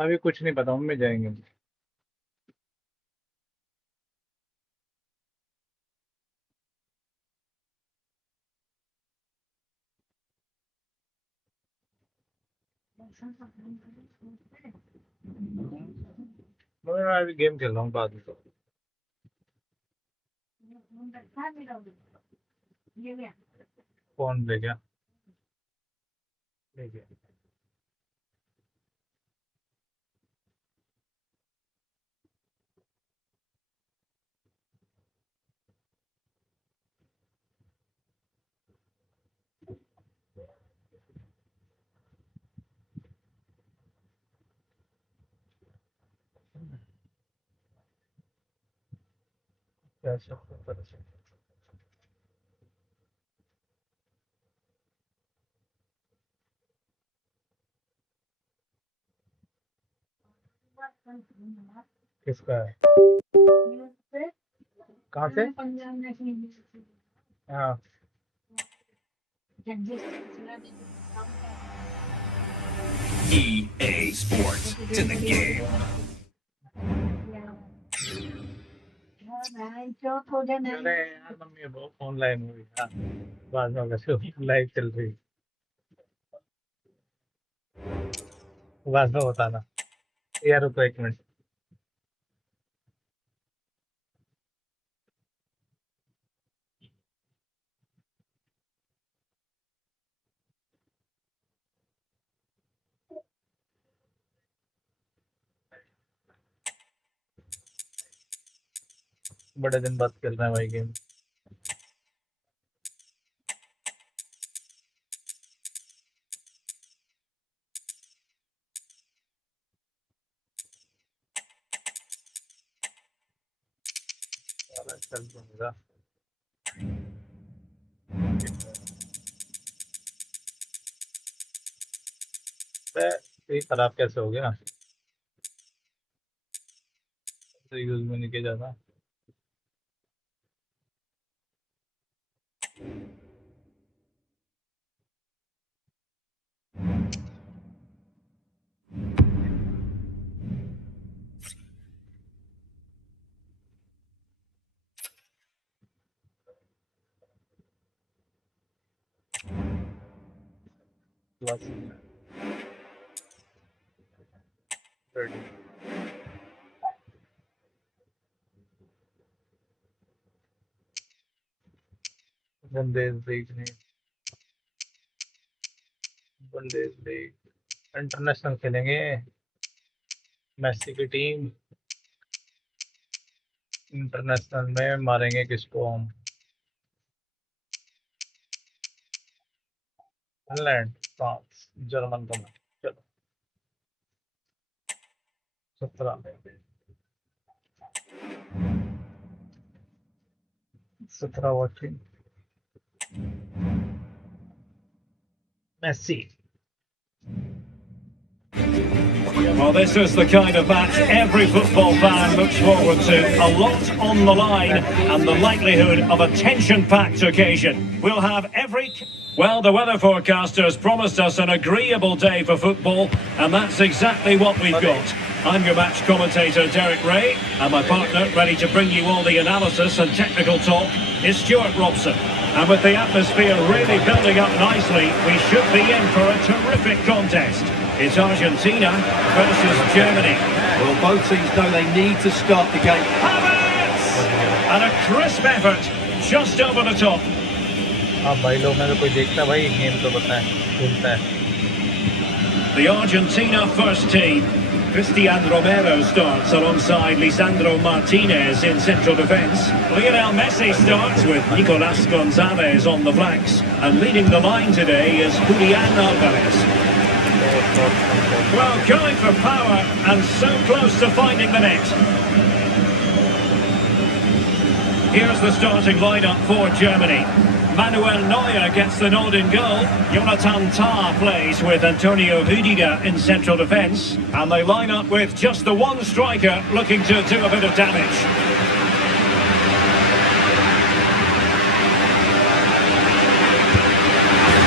अभी कुछ नहीं पता, मम्मी जाएंगे। मैं अभी गेम खेल रहा हूँ, बाद में तो फोन ले गया, ले गया। क्या सब पता चल। किसका है? कहाँ से? हाँ। EA Sports. It's in the game. अरे यार मम्मी वो ऑनलाइन हुई, हाँ बाद में होगा, लाइव चल रही, बाद में बताना यार, रुको 1 मिनट। बड़े दिन बाद खेल रहे हैं भाई गेम। चल दूंगा। ये खराब कैसे हो गया? तो यूज में नहीं किया जाता। प्लस 30। वनडेज लीग नहीं, वनडेज लीग इंटरनेशनल खेलेंगे। मेसी की टीम इंटरनेशनल में मारेंगे किसको हम? इंग्लैंड, फ्रांस, जर्मन को। चलो 17 17 watching Messi. Well, this is the kind of match every football fan looks forward to. A lot on the line and the likelihood of a tension-packed occasion. We'll have every... Well, the weather forecasters promised us an agreeable day for football, and that's exactly what we've got. I'm your match commentator, Derek Ray, and my partner, ready to bring you all the analysis and technical talk, is Stuart Robson. And with the atmosphere really building up nicely, we should be in for a terrific contest. It's Argentina versus Germany. Well, both teams know they need to start the game. Havertz! And a crisp effort, just over the top. हाँ भाई लोग में तो कोई देखता भाई game तो बताए खेलता है। The Argentina first team. Cristian Romero starts alongside Lisandro Martinez in central defence. Lionel Messi starts with Nicolas Gonzalez on the flanks. And leading the line today is Julian Alvarez. Well, going for power and so close to finding the net. Here's the starting lineup for Germany. Manuel Neuer gets the nod in goal. Jonathan Tah plays with Antonio Rudiger in central defence. And they line up with just the one striker looking to do a bit of damage.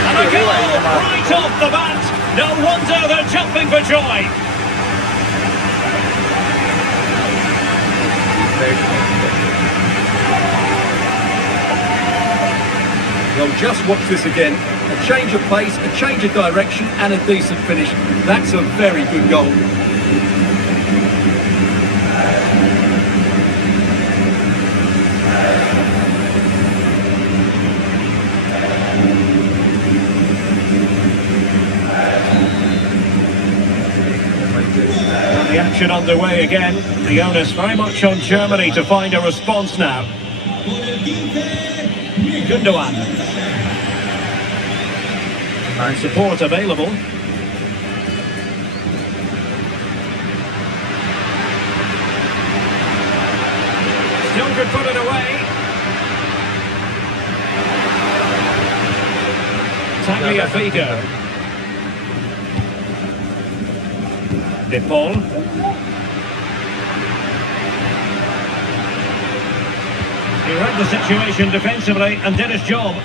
And a goal right off the bat. No wonder they're jumping for joy. Well, just watch this again. A change of pace, a change of direction, and a decent finish. That's a very good goal. And the action underway again. The onus very much on Germany to find a response now. Gundogan. And support available. Still could put it away. Tagliafico. De Paul. He read the situation defensively and did his job.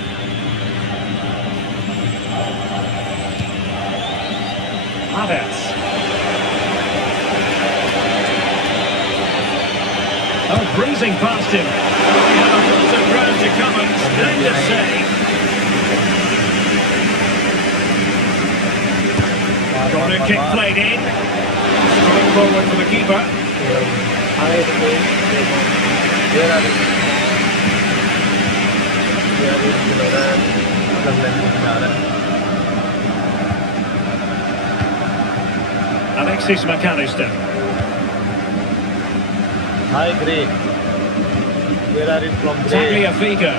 Havertz. Oh, breezing past him. He had a lot of ground to cover. Splendid save. Corner kick played in. Straight forward for the keeper. Alexis McAllister. Hi, Gray. Where are you from, Gray? Tagliafico.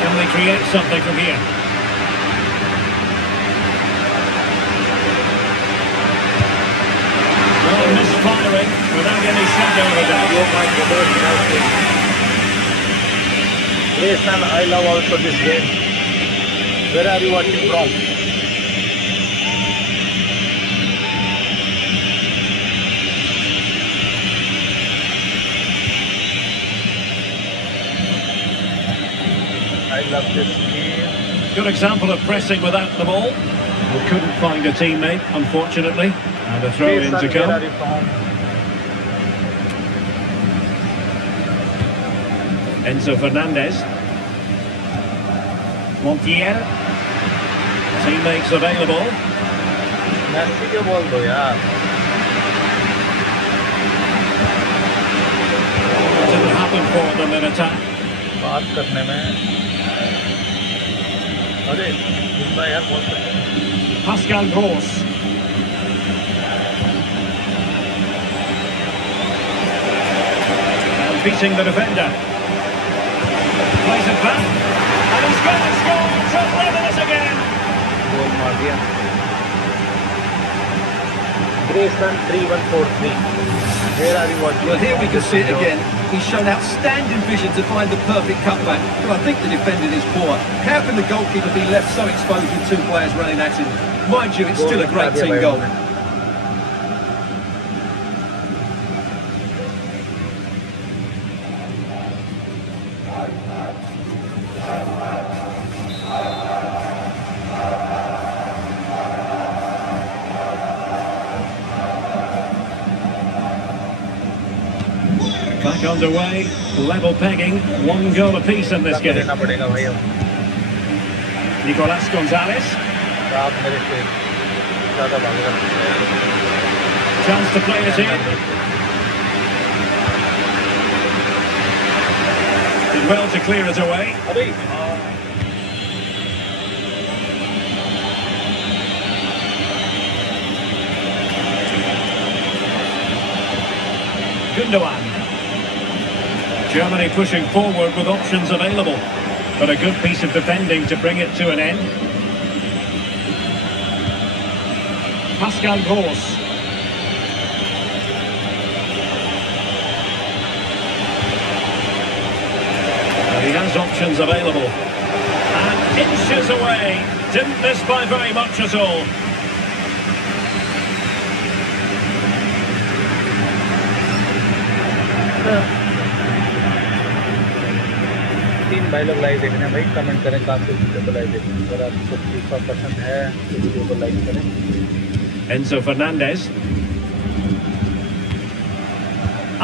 Can they create something from here? Well, misfiring without any shadow of a doubt. Gray, son, I love also this game. Where are you watching from? I love this game. Good example of pressing without the ball. We couldn't find a teammate, unfortunately. And a throw Hey, in son, to where are come. you from? Enzo Fernandez. Montiel. Teammates available. Massey के बोल दो यार. Didn't happen for them in attack. बात करने में. अरे जितना यार बोल सकते हैं. Pascal Gross. And beating the defender. Plays it back. And he's going to score to level it again. गोल मार दिया. Grayson 3143. Where are you watching? Well, here we can see it again. He's shown outstanding vision to find the perfect cutback. But I think the defending is poor. How can the goalkeeper be left so exposed with two players running at him? Mind you, it's still a great team goal. Back underway, level pegging, one goal apiece in this game. देना पड़ेगा भाई अब. Nicolas Gonzalez, आप मेरे से ज़्यादा भाग रहे हैं. chance to play it in. Did well to clear it away. अरे Gundogan. Germany pushing forward with options available. But a good piece of defending to bring it to an end. Pascal Gross. And he has options available. And inches away. Didn't miss by very much at all. 3 भाई लोग live देखने हैं भाई, comment करें कहाँ से video को live देखने हैं। अगर आपको फीफा पसंद है तो वीडियो को लाइक करें। Enzo Fernandez.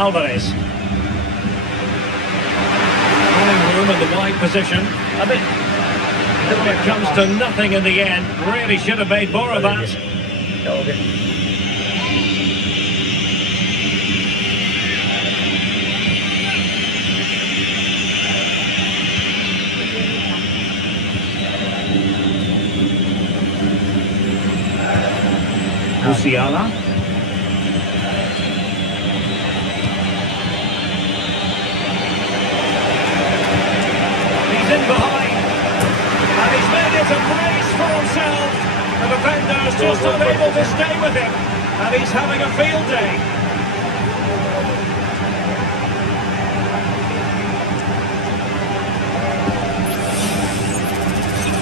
Alvarez. Running room in the wide position. अबे It comes to nothing in the end. Really should have made more of that. क्या हो गया? Musiala. He's in behind. And he's made it a brace for himself. The defender's just unable to stay with him. And he's having a field day.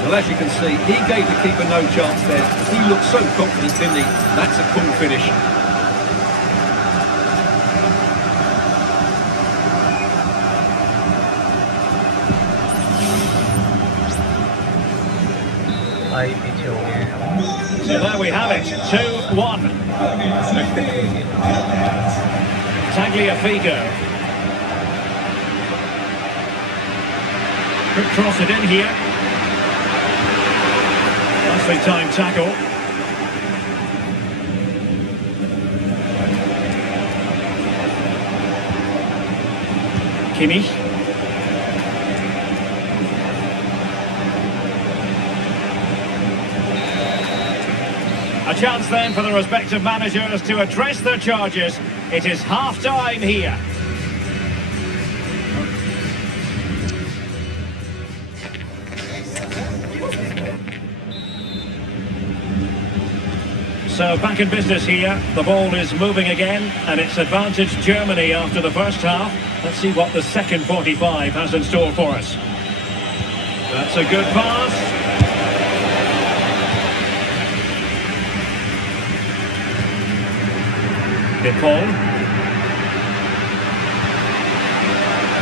Well, as you can see, he gave the keeper no chance there. He looked so confident, didn't he? That's a cool finish. भाई पीछे हो गए हैं। So there we have it, 2-1. Tagliafico. Could cross it in here. Nicely timed tackle. Kimmich. A chance then for the respective managers to address their charges. It is half-time here. So back in business here, the ball is moving again, and it's advantage Germany after the first half. Let's see what the second 45 has in store for us. That's a good pass. Paul.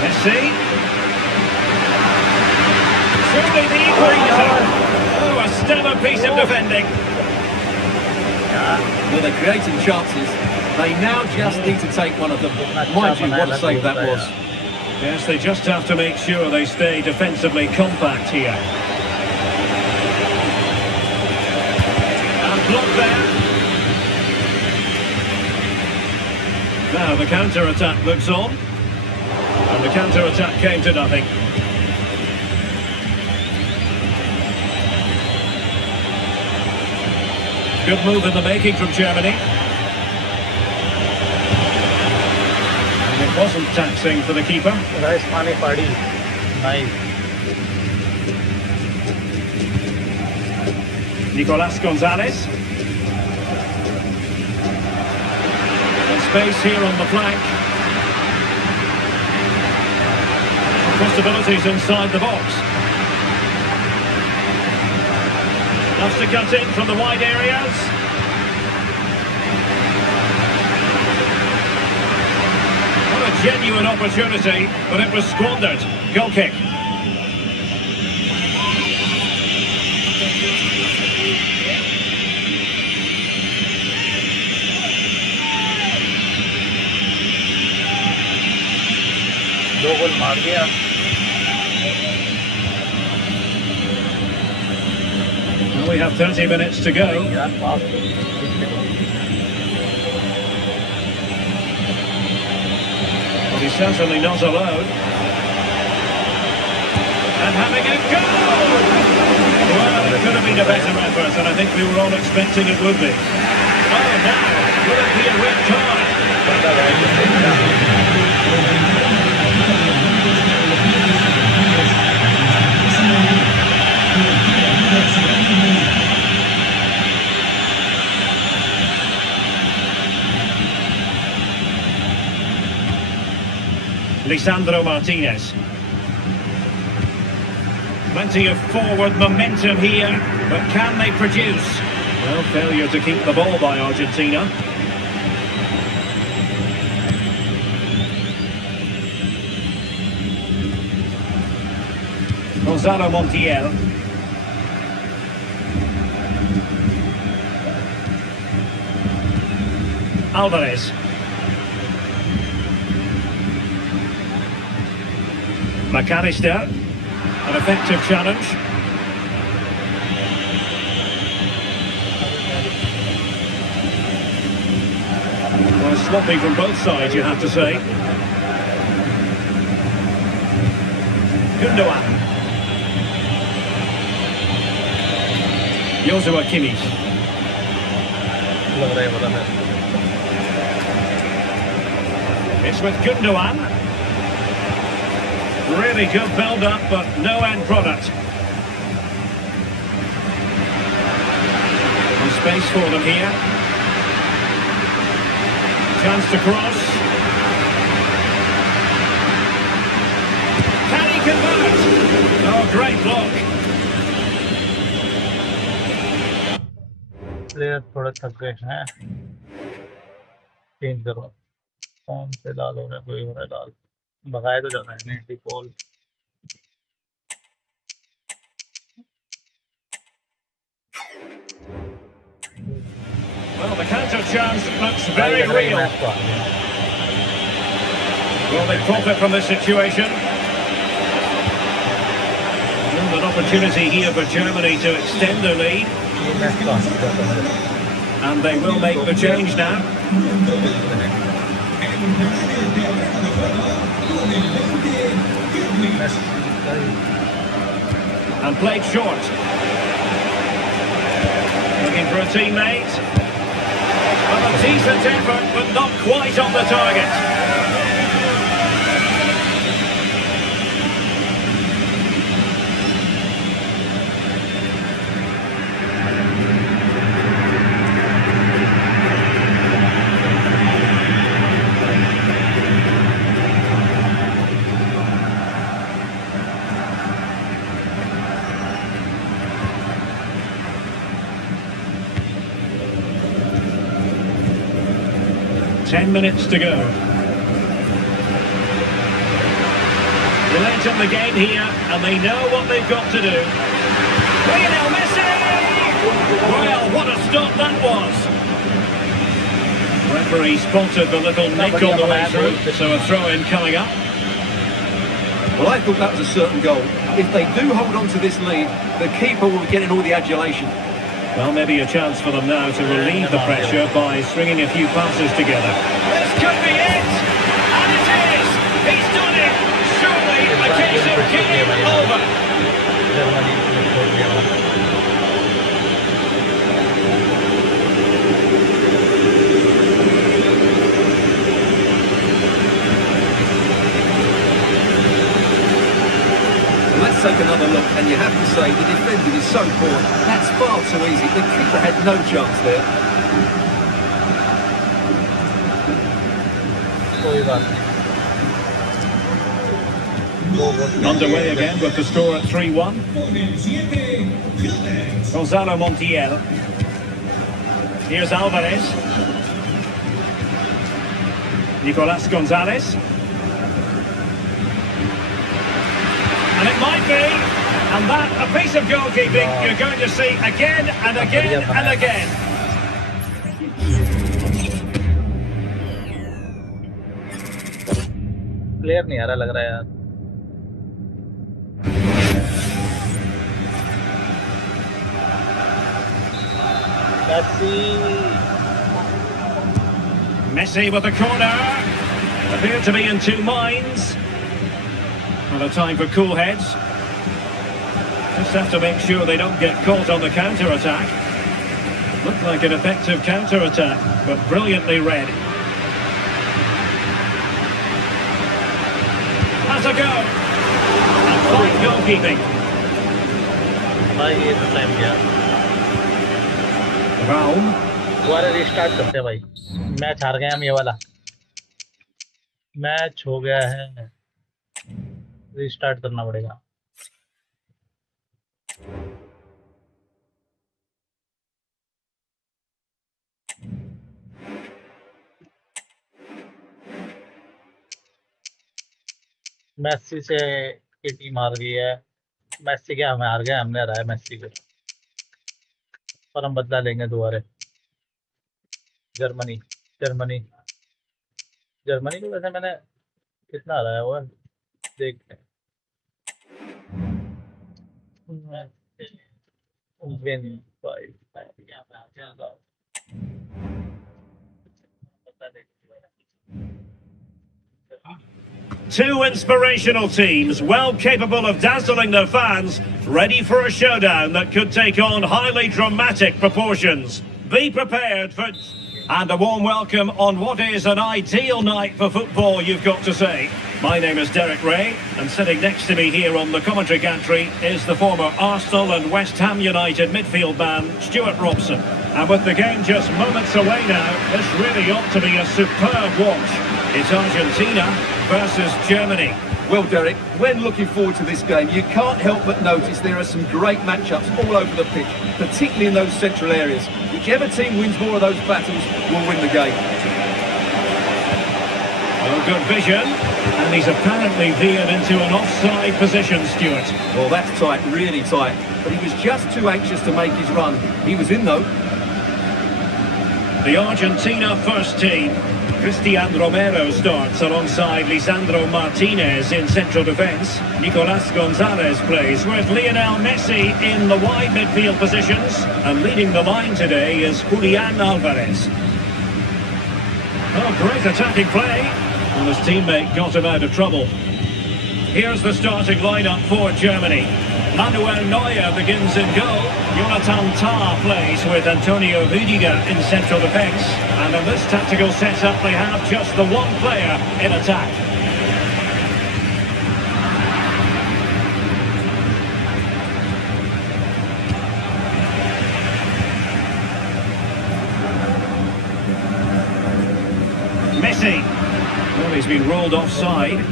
Messi. Surely the equaliser. Oh, a stellar piece of defending. Well, they're creating chances. They now just need to take one of them. Mind you, what a save that was. Yes, they just have to make sure they stay defensively compact here. And blocked there. Now the counter-attack looks on. And the counter-attack came to nothing. Good move in the making from Germany. And it wasn't taxing for the keeper. Nice money party. Nice. Nicolas Gonzalez. And space here on the flank. Possibilities inside the box. Loves to cut in from the wide areas. What a genuine opportunity, but it was squandered. Goal kick. दो गोल मार दिया। Well, we have 30 minutes to go. यार पास Well, he's certainly not alone. And having a go! Well, it could have been a better effort, and I think we were all expecting it would be. Oh, now, will it be a red card? Lisandro Martinez. Plenty of forward momentum here, but can they produce? Well, failure to keep the ball by Argentina. Gonzalo Montiel. Alvarez. McAllister. An effective challenge. Well, sloppy from both sides, you have to say. Gundogan. Joshua Kimmich. लग रहा है पता है It's with Gundogan. Really good build-up, but no end product. Some space for them here. Chance to cross. Can he convert? Oh, great block. Player थोड़ा थक गए हैं change करो कौन से लाल हो रहा है कोई हो रहा है लाल भगाए तो जाना है नहीं पोल Well, the counter chance looks very real. Match तो आ गया Will they profit from this situation? And an opportunity here for Germany to extend their lead. ये मैच तो आ गया And they will make the change now. And played short. Looking for a teammate. Well, a decent effort, but not quite on the target. 10 minutes to go. They're late on the game here, and they know what they've got to do. Lionel Messi! Well, what a stop that was. Referee spotted the little nick on the way through, so a throw-in coming up. Well, I thought that was a certain goal. If they do hold on to this lead, the keeper will be getting all the adulation. Well, maybe a chance for them now to relieve the pressure by stringing a few passes together. This could be it! And it is! He's done it! Surely a case of game over! Germany को छोड़ दिया Let's take another look, and you have to say the defending is so poor. That's far too easy. The keeper had no chance there. कोई बात नहीं Underway again with the score at 3-1. Gonzalo Montiel. Here's Alvarez. Nicolas Gonzalez. And it might be, and that, a piece of goalkeeping you're going to see again and again and again. Player नहीं आ रहा लग रहा है यार Messi with the corner. Appeared to be in two minds. Not a time for cool heads. Just have to make sure they don't get caught on the counter-attack. Looked like an effective counter-attack, but brilliantly read. Has a go. And fine goalkeeping. भाई ये तो time गया Raum. दोबारा restart करते हैं भाई match हार गए हम ये वाला मैच हो गया है रिस्टार्ट करना पड़ेगा मेसी से की टीम हार गई है मेसी के हम हार गए, हमने हराया मेसी को, और हम बदला लेंगे दोबारा। जर्मनी जर्मनी जर्मनी को वैसे मैंने कितना हराया हुआ है देखते हैं। Win 5 Two inspirational teams, well capable of dazzling their fans, ready for a showdown that could take on highly dramatic proportions. Be prepared for... And a warm welcome on what is an ideal night for football, you've got to say. My name is Derek Ray, and sitting next to me here on the commentary gantry is the former Arsenal and West Ham United midfield man, Stuart Robson. And with the game just moments away now, this really ought to be a superb watch. It's Argentina versus Germany. Well, Derek, when looking forward to this game, you can't help but notice there are some great matchups all over the pitch, particularly in those central areas. Whichever team wins more of those battles will win the game. Oh, good vision. And he's apparently veered into an offside position, Stuart. Well, that's tight, really tight. But he was just too anxious to make his run. He was in, though. The Argentina first team. Cristian Romero starts alongside Lisandro Martinez in central defence. Nicolas Gonzalez plays with Lionel Messi in the wide midfield positions. And leading the line today is Julian Alvarez. Oh, great attacking play. And his teammate got him out of trouble. Here's the starting lineup for Germany. Manuel Neuer begins in goal. Jonathan Tah plays with Antonio Rüdiger in central defence. And in this tactical setup, they have just the one player in attack. Messi. Well, he's been rolled offside.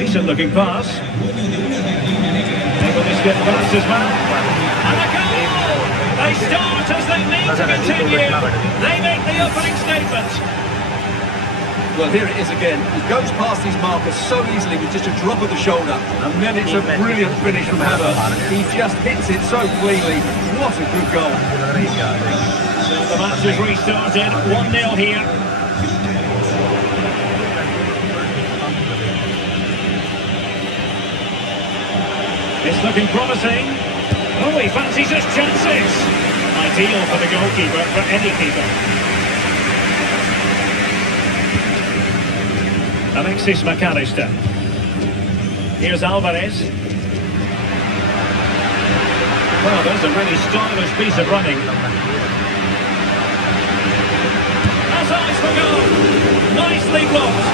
Decent looking pass. Able to skip past his man. And a goal! They start as they need to continue. They make the opening statement. Well, here it is again. He goes past his marker so easily with just a drop of the shoulder. And then it's a brilliant finish from Havertz. He just hits it so cleanly. What a good goal. So the match has restarted. 1-0 here. It's looking promising. Oh, he fancies his chances. Ideal for the goalkeeper, for any keeper. Alexis McAllister. Here's Alvarez. Well, there's a really stylish piece of running. Has eyes for goal. Nicely blocked.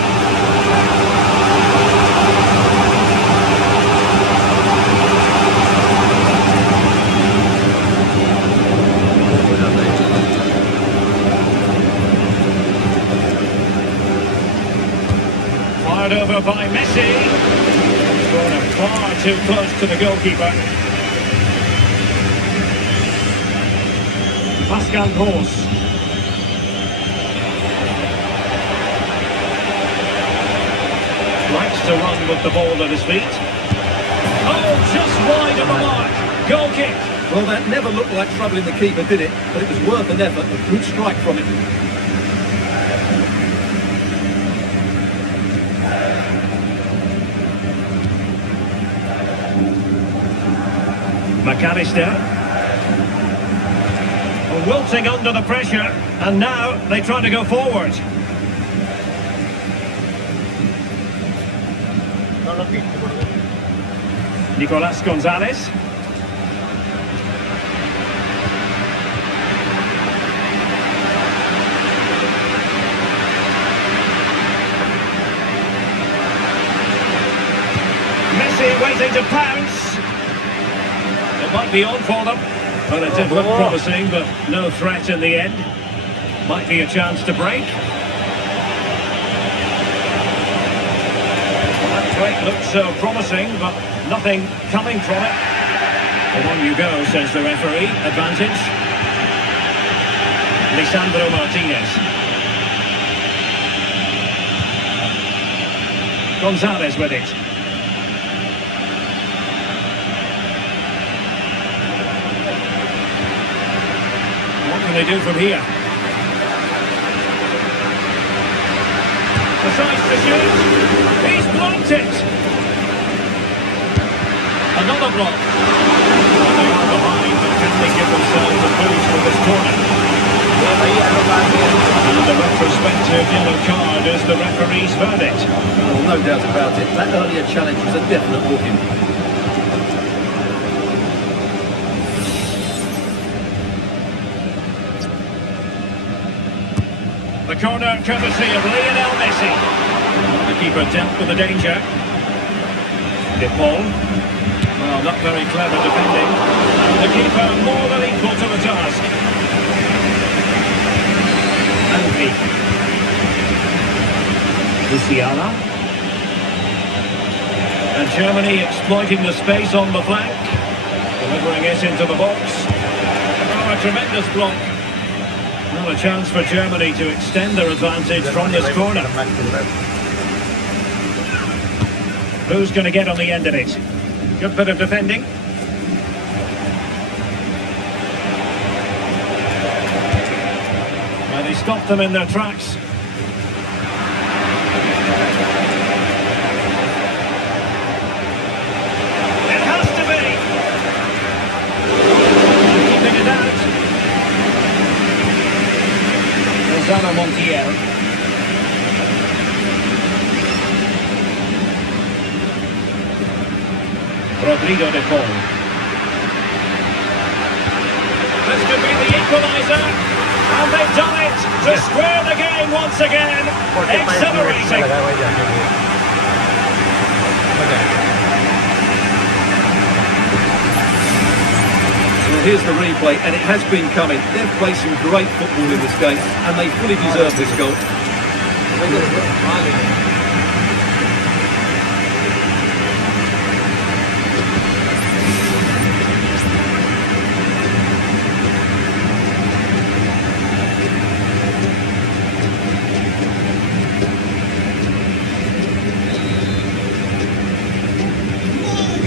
Fired over by Messi. Thrown it far too close to the goalkeeper. Pascal Gross. Likes to run with the ball at his feet. Oh, just wide of the mark. Goal kick. Well, that never looked like troubling the keeper, did it? But it was worth an effort. A good strike from it. McAllister. Wilting under the pressure, and now they try to go forward. Nicolas Gonzalez. Messi waiting to pounce. It might be on for them. Well, it did look promising, but no threat in the end. Might be a chance to break. Well, that break looked so promising, but nothing coming from it. Well, on you go, says the referee. Advantage. Lisandro Martinez. Gonzalez with it. What can they do from here? Decides to shoot. He's blocked it. Another block. They are behind, but can they give themselves a boost with this corner? And the retrospective yellow card is the referee's verdict. Well, no doubt about it. That earlier challenge was a definite booking. The corner courtesy of Lionel Messi. The keeper dealt with the danger. De Paul. Well, not very clever defending. And the keeper more than equal to the task. Andy. Musiala. And Germany exploiting the space on the flank. Delivering it into the box. Oh, a tremendous block. Well, a chance for Germany to extend their advantage from this corner. Who's going to get on the end of it? Good bit of defending. Well, they stopped them in their tracks. It has to be. Keeping it out. Rosana Montiel. Rodrigo de Paul. This could be the equaliser. And they've done it to square the game once again. Accelerating. Well, here's the replay, and it has been coming. They've played some great football in this game, and they fully deserve this goal.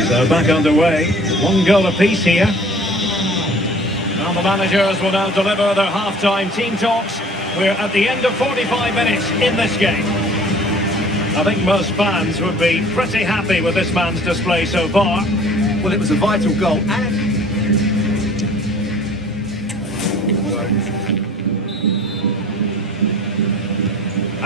So back underway. One goal apiece here. And the managers will now deliver their half-time team talks. We're at the end of 45 minutes in this game. I think most fans would be pretty happy with this man's display so far. Well, it was a vital goal, and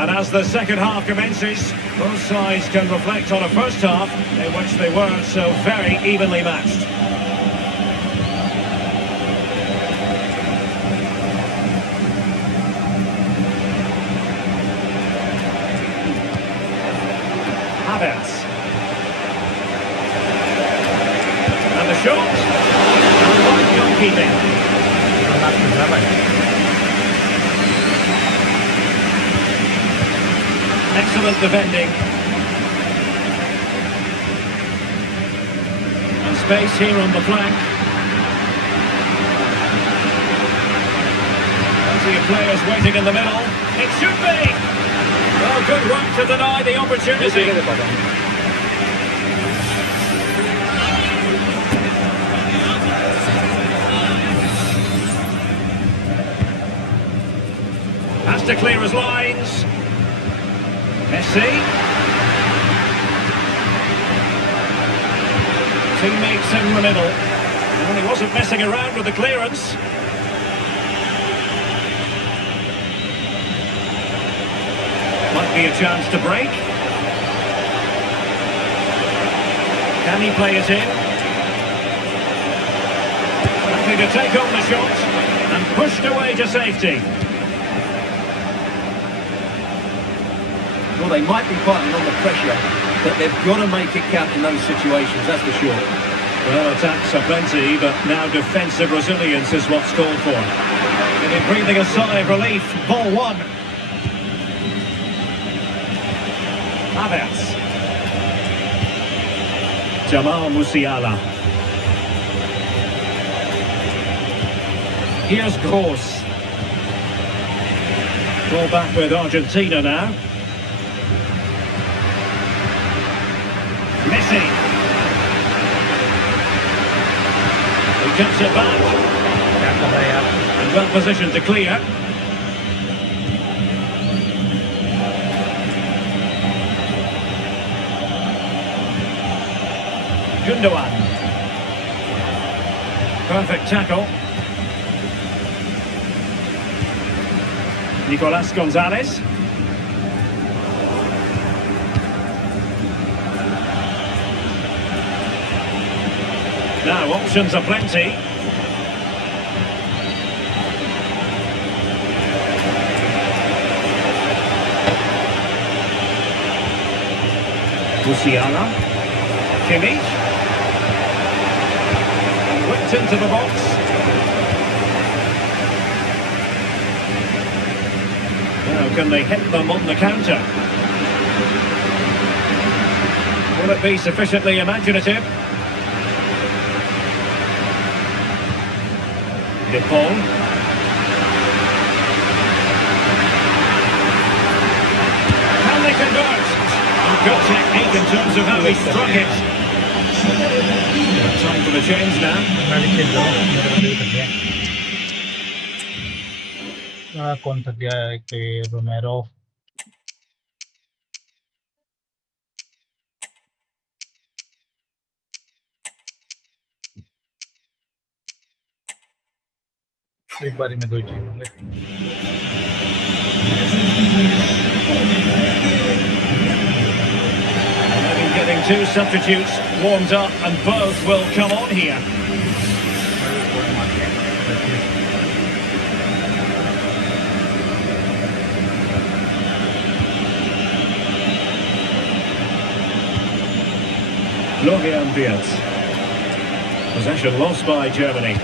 And as the second half commences, both sides can reflect on a first half in which they weren't so very evenly matched. Havertz. And the shot. And one goalkeeping. Excellent defending. And space here on the flank. Plenty of players waiting in the middle. It should be! Well, good work to deny the opportunity. Has to clear his lines. Messi. Teammates in the middle. And he wasn't messing around with the clearance. Might be a chance to break. Can he play it in? Happy to take on the shot and pushed away to safety. well, they might be fighting on the pressure, but they've got to make it count in those situations, that's for sure. Well, attacks are plenty, but now defensive resilience is what's called for. They've been breathing a sigh of relief. Ball one. Havertz. Jamal Musiala. Here's Gross. Ball back with Argentina now. Messi. He cuts it back. क्या कर रहा है यार? And well positioned to clear. Gundogan. Perfect tackle. Nicolas Gonzalez. Now options are plenty. Musiala. Kimmich. And whipped into the box. Now can they hit them on the counter? Will it be sufficiently imaginative? De Paul. Can they convert? Good technique in terms of how he struck it. Time for the change now. मैं भी खेल रहा हूँ, मेरा भी थक गया। कौन थक गया है? एक रोमेरो। एक बारी में दो ही चाहिए होंगे। Maybe getting two substitutes warmed up and both will come on here. Florian Wirtz. Possession lost by Germany.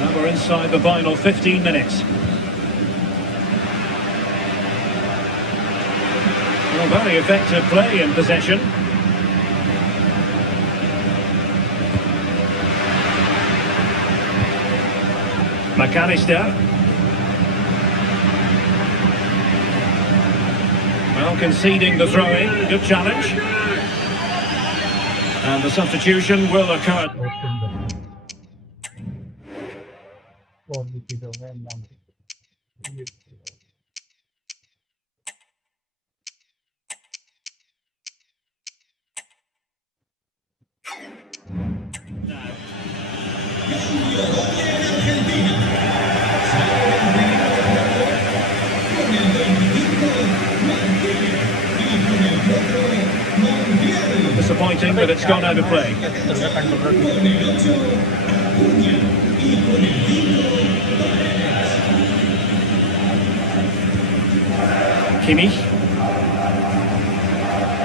Now we're inside the final 15 minutes. Well, very effective play in possession. McAllister. Well, conceding the throw-in. Good challenge. And the substitution will occur. Disappointing that it's gone out of play. Kimmich.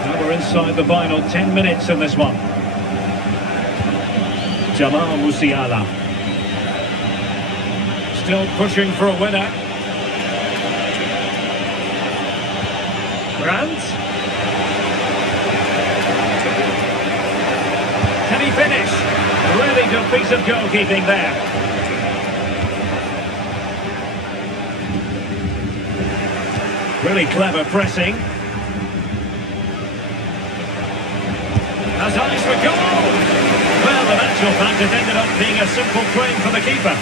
Now we're inside the final 10 minutes in this one. Jamal Musiala. Still pushing for a winner. Brandt. Can he finish? Really good piece of goalkeeping there. Really clever pressing. Has eyes for goal! Well, in actual fact, it ended up being a simple claim for the keeper.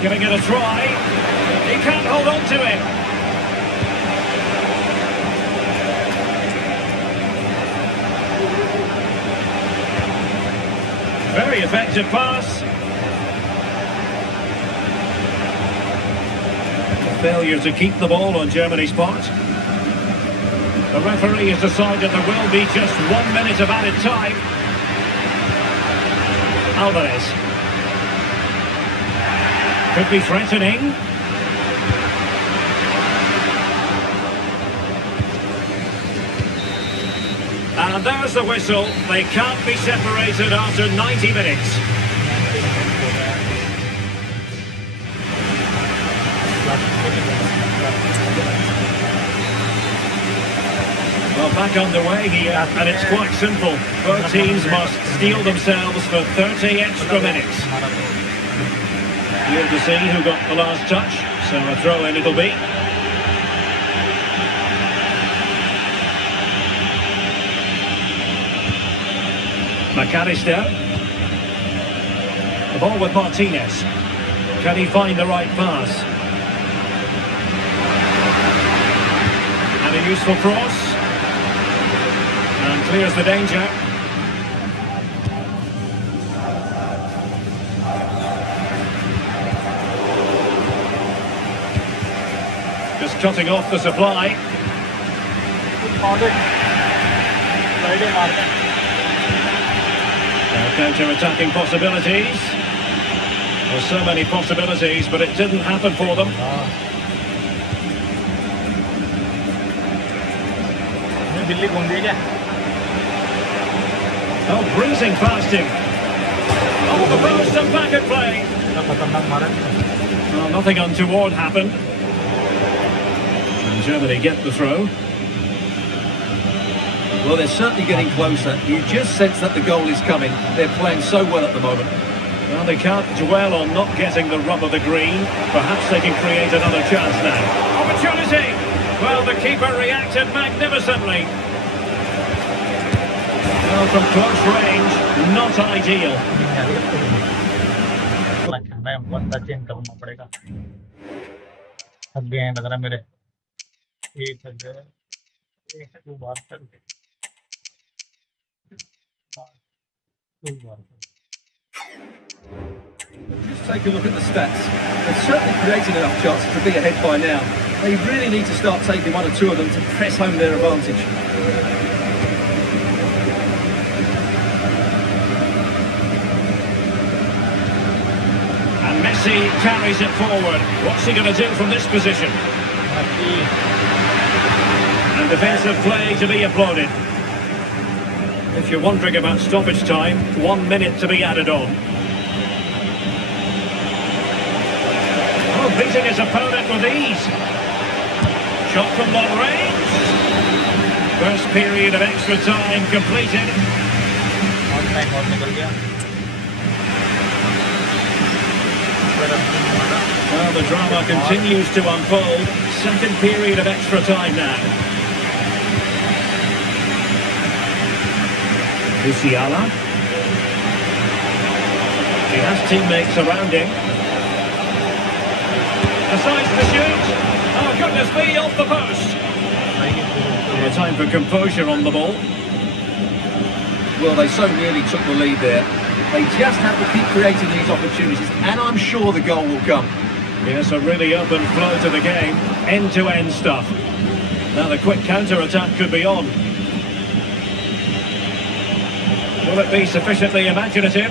Giving it a try. He can't hold on to it. Very effective pass. A failure to keep the ball on Germany's part. The referee has decided there will be just 1 minute of added time. Alvarez. Could be threatening. And there's the whistle. They can't be separated after 90 minutes. back underway here, and it's quite simple. Both teams must steel themselves for 30 extra minutes. Here to see who got the last touch, so a throw-in it'll be. McAllister. The ball with Martinez. Can he find the right pass? And a useful cross. And clears the danger. Just cutting off the supply. Counter-attacking possibilities. There's so many possibilities, but it didn't happen for them. Oh, breezing past him. Oh, the post and back at play. Well, nothing untoward happened. And Germany get the throw. Well, they're certainly getting closer. You just sense that the goal is coming. They're playing so well at the moment. Well, they can't dwell on not getting the rub of the green. Perhaps they can create another chance now. Opportunity! Well, the keeper reacted magnificently. Well, from close range, not ideal. Just take a look at the stats. They've certainly created enough chances to be ahead by now. They really need to start taking one or two of them to press home their advantage. And Messi carries it forward. What's he going to do from this position? And defensive play to be applauded. If you're wondering about stoppage time, 1 minute to be added on. Oh, beating his opponent with ease. Shot from long range. First period of extra time completed. Well, the drama continues to unfold. Second period of extra time now. Musiala. He has teammates around him. Decides to shoot. Oh, goodness me, off the post. A time for composure on the ball. Well, they so nearly took the lead there. They just have to keep creating these opportunities, and I'm sure the goal will come. Yes, a really open flow to the game. End-to-end stuff. Now the quick counter-attack could be on. Will it be sufficiently imaginative?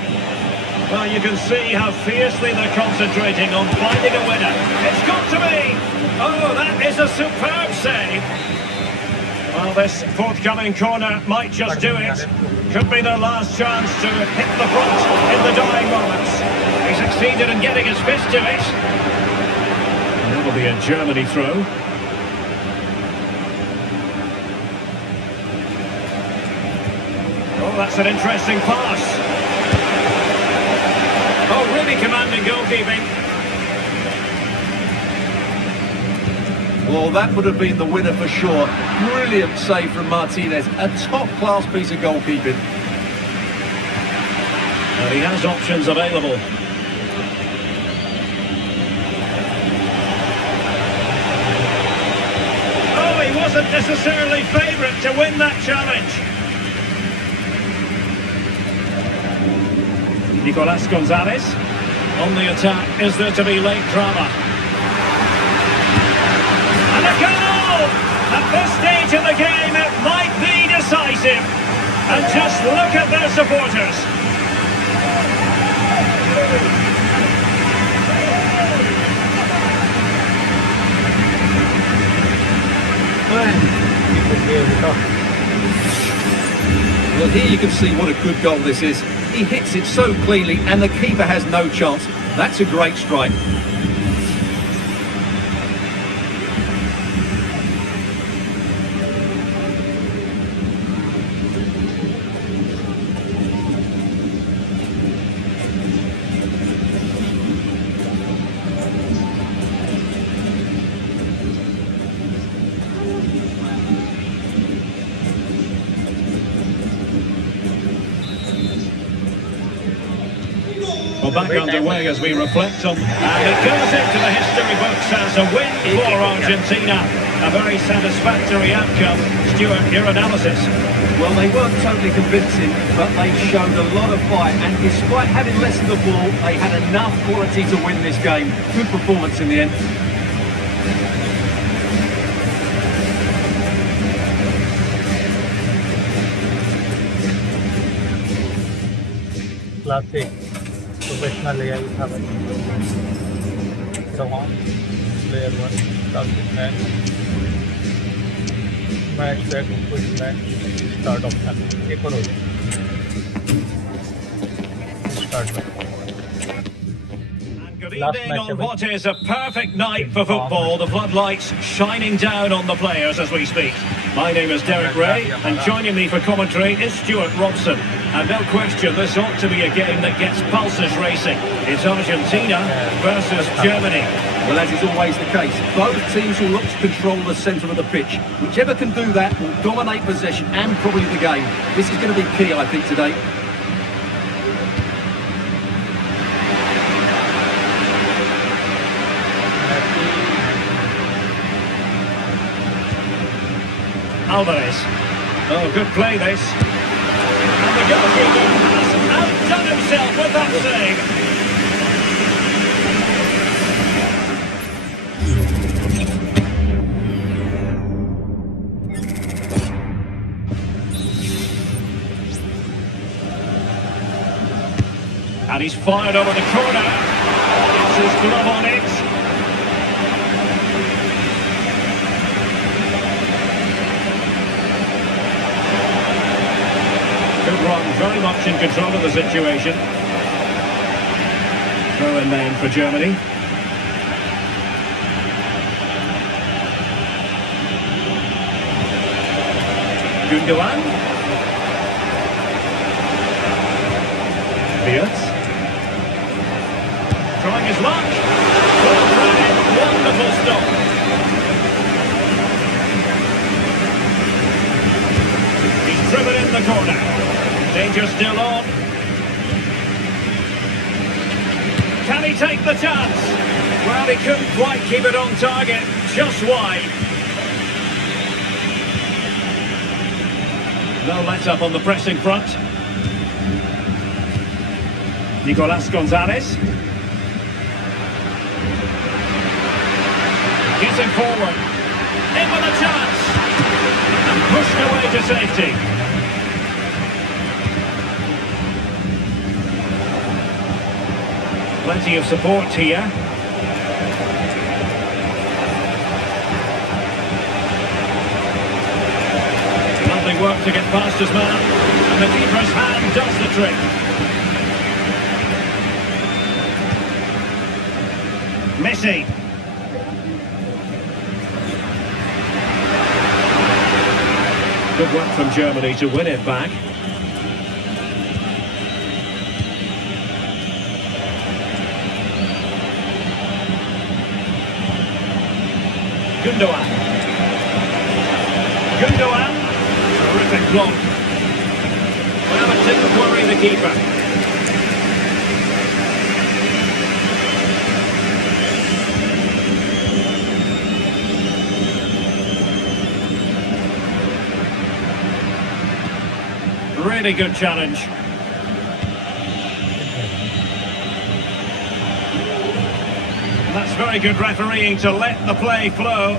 Well, you can see how fiercely they're concentrating on finding a winner. It's got to be! Oh, that is a superb save! Well, this forthcoming corner might just do it. Could be their last chance to hit the front in the dying moments. He succeeded in getting his fist to it. And it'll be a Germany throw. Oh, that's an interesting pass. Oh, really commanding goalkeeping. Well, that would have been the winner for sure. Brilliant save from Martinez. A top-class piece of goalkeeping. And he has options available. Oh, he wasn't necessarily favourite to win that challenge. Nicolas Gonzalez. On the attack, is there to be late drama? And a goal! At this stage of the game, it might be decisive. And just look at their supporters. Well, here you can see what a good goal this is. He hits it so cleanly and the keeper has no chance. That's a great strike. back underway as we reflect on... And it goes into the history books as a win for Argentina. A very satisfactory outcome. Stuart, your analysis? Well, they weren't totally convincing, but they showed a lot of fight, and despite having less of the ball, they had enough quality to win this game. Good performance in the end. Classic professional AI था भाई Chauhan player 1 classic match back कुछ match start option एक और हो जाए start back. Good evening on what is a perfect night for football. The floodlights shining down on the players as we speak. My name is Derek Ray, and joining me for commentary is Stuart Robson. And no question, this ought to be a game that gets pulses racing. It's Argentina versus Germany. Well, as is always the case, both teams will look to control the centre of the pitch. Whichever can do that will dominate possession and probably the game. This is going to be key, I think, today. Alvarez. Oh, good play this. And the goalkeeper has outdone himself with that save. And he's fired over the corner. Gets his glove on it. Good run, very much in control of the situation. Throw in then for Germany. Gundogan. Beers. Trying his luck. Wonderful stop. He's driven in the corner. Danger still on. Can he take the chance? Well, he couldn't quite keep it on target. Just wide. No let-up on the pressing front. Nicolas Gonzalez. Getting forward. In with a chance. And pushed away to safety. Plenty of support here. Lovely work to get past his man. And the keeper's hand does the trick. Messi. Good work from Germany to win it back. Gundogan. Terrific block. Well, it didn't worry the keeper. Really good challenge. That's very good refereeing to let the play flow.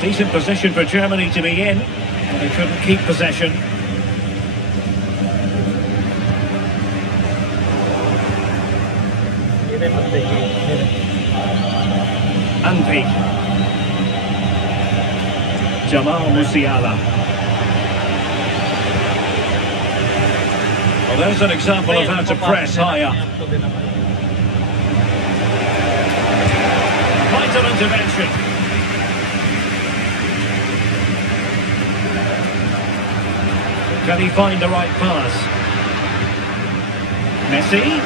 Decent position for Germany to be in, but they couldn't keep possession. Anpi. Jamal Musiala. Well, there's an example of how to press high up. Vital intervention. Can he find the right pass? Messi.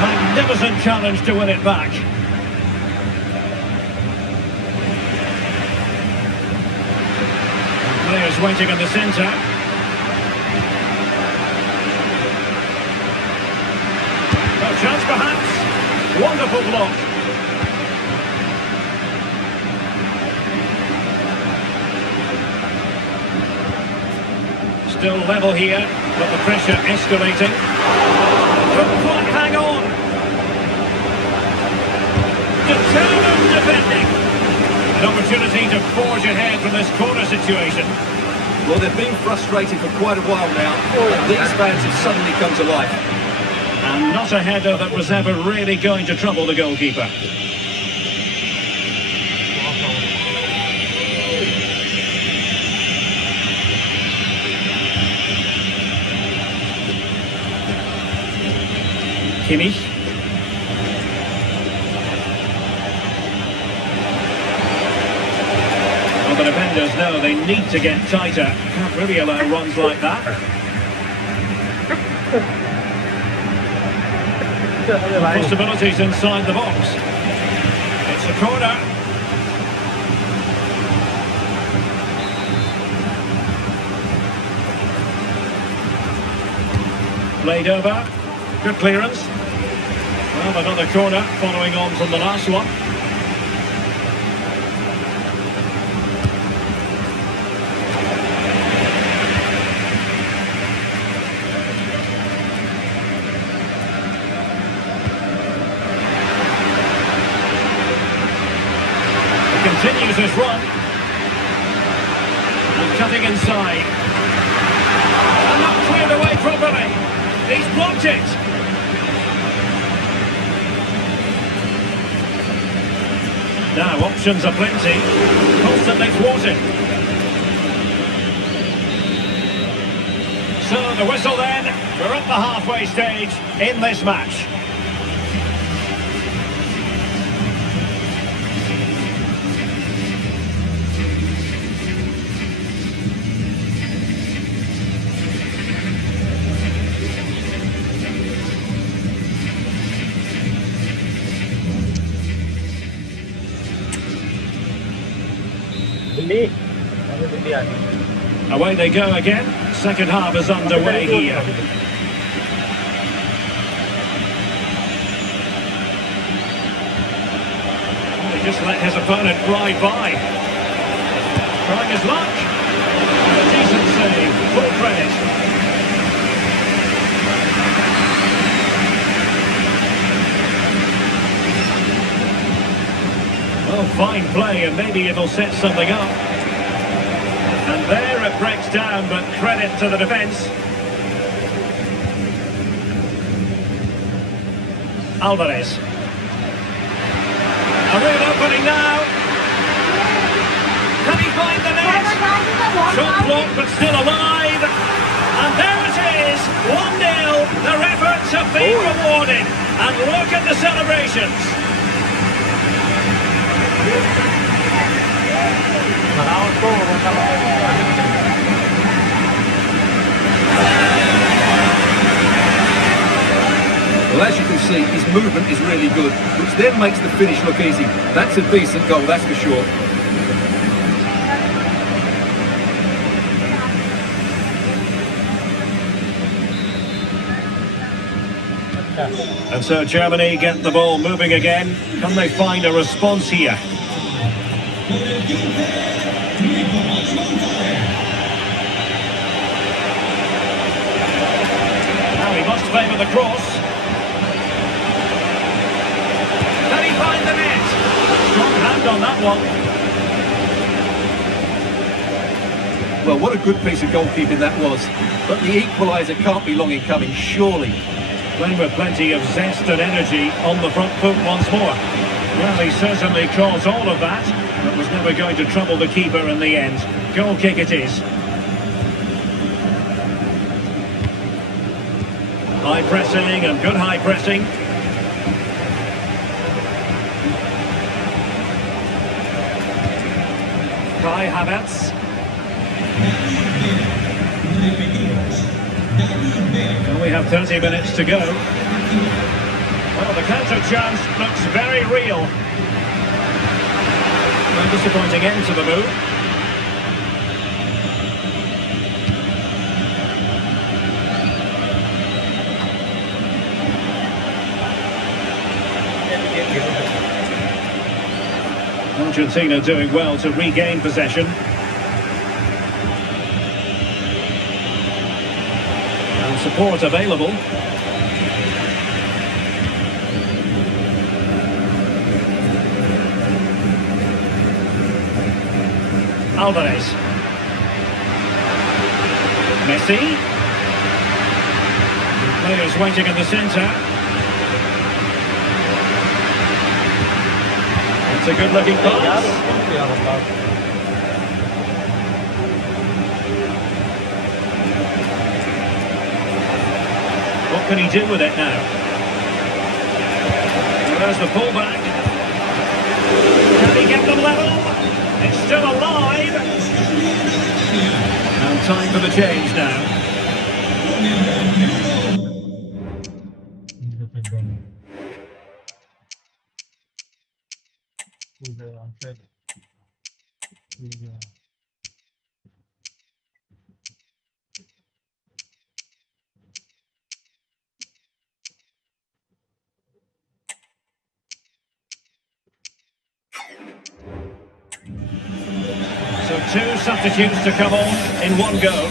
Magnificent challenge to win it back. players waiting in the centre. A chance perhaps. Wonderful block. Still level here, but the pressure escalating. Couldn't quite hang on. Determined defending. An opportunity to forge ahead from this corner situation. Well, they've been frustrated for quite a while now, but these fans have suddenly come to life. And not a header that was ever really going to trouble the goalkeeper. Kimmich. Well, the defenders know they need to get tighter. Can't really allow runs like that. Possibilities inside the box. It's a corner. Played over. Good clearance. Well, another corner following on from the last one. He continues his run. And cutting inside. And not cleared away properly. He's blocked it. Now, options are plenty, constantly thwarted. So, the whistle then, we're at the halfway stage in this match. Away they go again. Second half is underway here. He just let his opponent glide by. Trying his luck. A decent save. Full credit. Well, fine play, and maybe it'll set something up. And there it breaks down, but credit to the defence. Alvarez. A real opening now. Can he find the net? Shot blocked, but still alive. And there it is, 1-0. Their efforts have been rewarded. And look at the celebrations. Well, as you can see, his movement is really good, which then makes the finish look easy. That's a decent goal, that's for sure. And so Germany get the ball moving again. Can they find a response here? Now he must favour the cross. Can he find the net? Strong hand on that one. Well, what a good piece of goalkeeping that was. But the equaliser can't be long in coming, surely. Playing with plenty of zest and energy on the front foot once more. Well, he certainly caused all of that, but was never going to trouble the keeper in the end. Goal kick it is. High pressing and good high pressing. Kai Havertz. And we have 30 minutes to go. Well, the counter chance looks very real. A disappointing end to the move. Argentina doing well to regain possession. And support available. Alvarez. Messi. Players waiting in the centre. It's a good-looking pass. What can he do with it now? Well, there's the pullback. Can he get them level? It's still alive. And time for the change now. So two substitutes to come on in one go.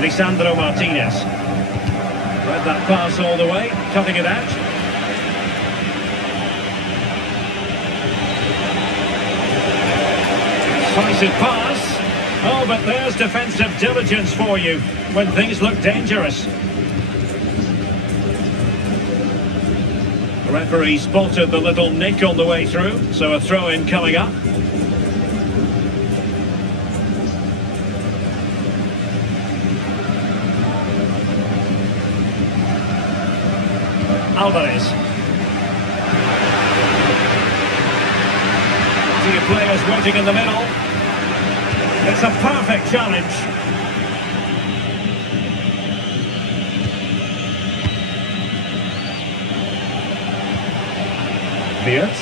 Lisandro Martinez. Read that pass all the way, cutting it out. Decisive pass. Oh, but there's defensive diligence for you when things look dangerous. The referee spotted the little nick on the way through, so a throw-in coming up. Alvarez. See players waiting in the middle. It's a perfect challenge. Beers.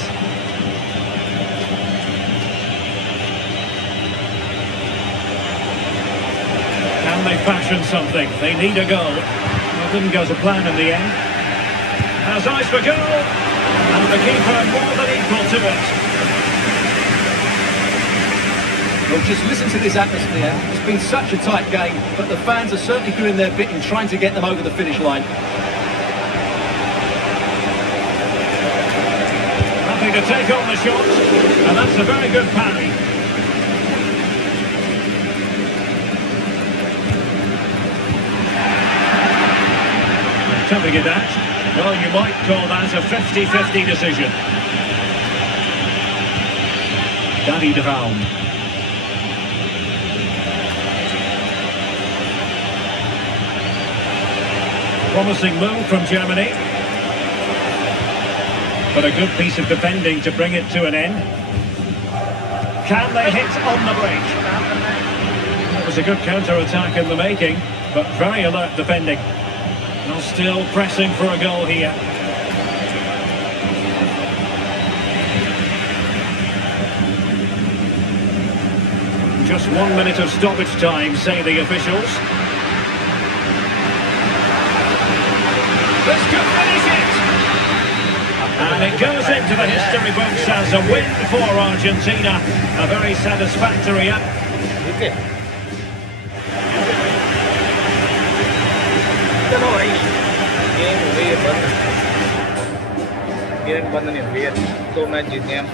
Can they fashion something? They need a goal. Well, didn't go to plan in the end. Has eyes for goal, and the keeper more than equal to it. Well, just listen to this atmosphere. It's been such a tight game, but the fans are certainly doing their bit in trying to get them over the finish line. Happy to take on the shot, and that's a very good parry. Tapping it out. Well, you might call that a 50-50 decision. Danny Raum. Promising move from Germany. But a good piece of defending to bring it to an end. Can they hit on the break? It was a good counter-attack in the making, but very alert defending. Well, still pressing for a goal here. Just 1 minute of stoppage time, say the officials. This could finish it! And it goes into the history books as a win for Argentina. A very satisfactory up. Okay. चलो भाई game हो गई है बंद। Game बंद नहीं हुई है, तो मैच जीते हैं हम।